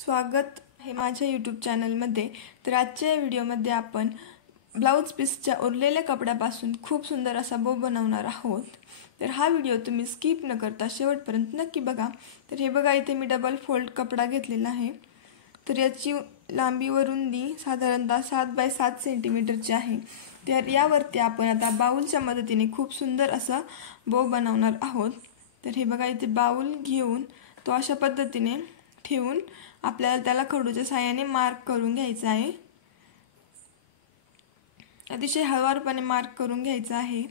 स्वागत आहे माझ्या यूट्यूब चॅनलमध्ये। तर आजच्या व्हिडिओमध्ये आपण ब्लाउज पीसच्या उरलेल्या कपड्यापासून खूप सुंदर असा बो बनवणार आहोत। तर हा व्हिडिओ तुम्ही स्किप न करता शेवटपर्यंत नक्की बघा। तर हे बघा, इथे मी डबल फोल्ड कपडा घेतलेला आहे। तर याची लांबी व रुंदी साधारणतः 7 बाय 7 सेंटीमीटरची आहे। तर यावरती आपण आता बाऊलच्या मदतीने खूप सुंदर असा बो बनवणार आहोत। तर हे बघा, इथे बाऊल घेऊन तो अशा पद्धतीने ठेवून आपल्याला त्याला खडूच्या साहाय्याने मार्क करून घ्यायचा आहे। अतिशय हळूवारपणे मार्क करून घ्यायचा आहे।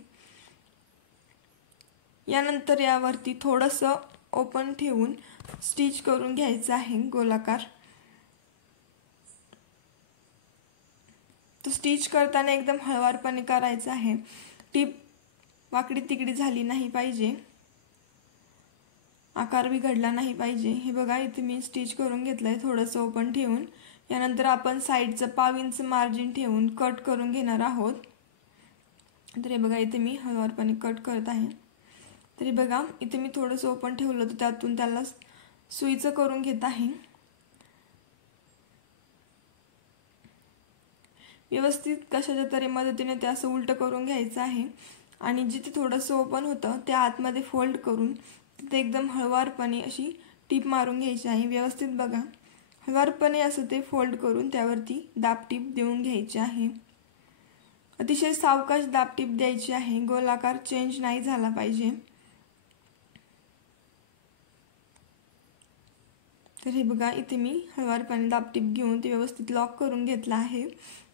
यानंतर यावरती थोडंसं ओपन ठेवून स्टिच करून घ्यायचं आहे गोलाकार। तो स्टिच करताना एकदम हळूवारपणे करायचा आहे। टिप वाकडी तिकडी झाली नाही पाहिजे, आकार बिघडला नाही पाहिजे। हे बघा, इथे मी स्टिच करून घेतलंय थोडंसं ओपन ठेवून। यानंतर आपण साइडचं 1/2 इंच मार्जिन ठेवून कट करून घेणार आहोत। तर हे बघा, इथे मी हळूवारपणे कट करत आहे। तर हे बघा, इथे मी थोडंसं ओपन ठेवलं होतं, त्यातून त्याला सुईचं करून घेत आहे। व्यवस्थित कशाच्या तरी मदतीने ते असं उलट करून घ्यायचं आहे आणि जिथे थोडंसं ओपन होतं त्या आतमध्ये फोल्ड करून ते एकदम हळूवारपणे अशी टीप मारून घ्यायची आहे। व्यवस्थित बघा, हळूवारपणे असं ते फोल्ड करून त्यावरती दाबटीप देऊन घ्यायची आहे। अतिशय सावकाश दाबटीप द्यायची आहे, गोलाकार चेंज नाही झाला पाहिजे। तर हे बघा, इथे मी हळूवारपणे दाबटीप घेऊन ते व्यवस्थित लॉक करून घेतला आहे।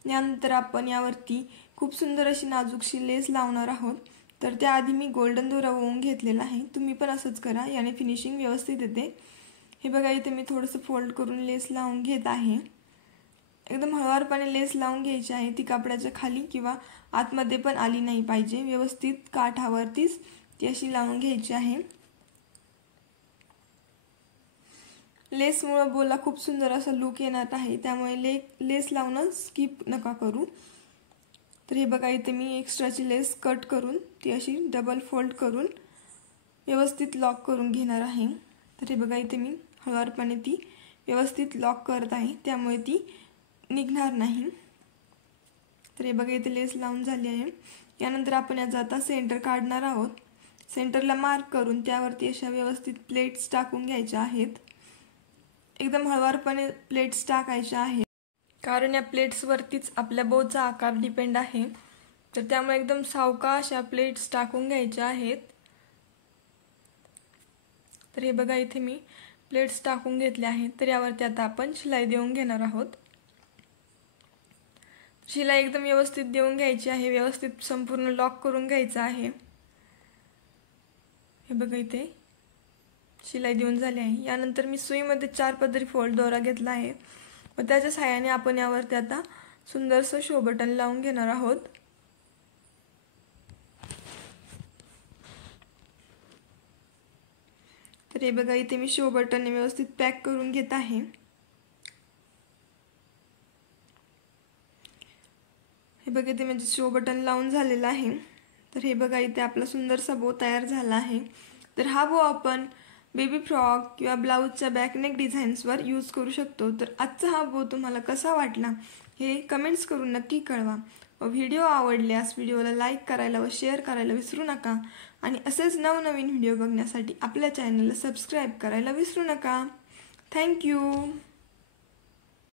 यानंतर आपण यावरती खूप सुंदर अशी नाजूकशी लेस लावणार आहोत। तर त्याआधी मी गोल्डन दोरा ओवून घेतलेला आहे, तुम्ही पण असंच करा, याने फिनिशिंग व्यवस्थित येते। हे बघा, इथे मी थोडंसं फोल्ड करून लेस लावून घेत आहे। एकदम हळूवारपणे लेस लावून घ्यायची आहे, ती कपड्याच्या खाली किंवा आतमध्ये पण आली नाही पाहिजे। व्यवस्थित काठावरतीच ती अशी लावून घ्यायची आहे। लेसमुळे बोला खूप सुंदर असा लुक येणार आहे, त्यामुळे लेस लावणं स्किप नका करू। तर हे बघा, इथे मी एक्स्ट्राची लेस कट करून ती अशी डबल फोल्ड करून व्यवस्थित लॉक करून घेणार आहे। तर हे बघा, इथे मी हळूवारपणे ती व्यवस्थित लॉक करत आहे, त्यामुळे ती निघणार नाही। तर हे बघा, इथे लेस लावून झाली आहे। यानंतर आपण याचा आता सेंटर काढणार आहोत। सेंटरला मार्क करून त्यावरती अशा व्यवस्थित प्लेट्स टाकून घ्यायच्या आहेत। एकदम हळूवारपणे प्लेट्स टाकायच्या आहेत, कारण या प्लेट्सवरतीच आपल्या बोचा आकार डिपेंड आहे। तर त्यामुळे एकदम सावकाश अशा प्लेट्स टाकून घ्यायच्या आहेत। तर हे बघा, इथे मी प्लेट्स टाकून घेतले आहेत। तर यावरती आता आपण शिलाई देऊन घेणार आहोत। शिलाई एकदम व्यवस्थित देऊन घ्यायची आहे, व्यवस्थित संपूर्ण लॉक करून घ्यायचं आहे। हे बघा, इथे शिलाई देऊन झाली आहे। यानंतर मी सुईमध्ये 4 पदरी फोल्ड दोरा घेतला आहे व त्याच्या सहाय्याने आपण यावरती आता सुंदरसं शो बटन लावून घेणार आहोत। तर हे बघा, इथे मी शो बटन व्यवस्थित पॅक करून घेत आहे। हे बघा, इथे म्हणजे शो बटन लावून झालेला आहे। तर हे बघा, इथे आपला सुंदरसा बो तयार झाला आहे। तर हा बो आपण बेबी फ्रॉक किंवा ब्लाउजच्या बॅकनेक डिझाईन्सवर यूज करू शकतो। तर आजचा हा बो तुम्हाला कसा वाटला हे कमेंट्स करून नक्की कळवा व व्हिडिओ आवडल्यास व्हिडिओला लाईक करायला व शेअर करायला विसरू नका आणि असेच नवनवीन व्हिडिओ बघण्यासाठी आपल्या चॅनलला सबस्क्राईब करायला विसरू नका। थँक्यू।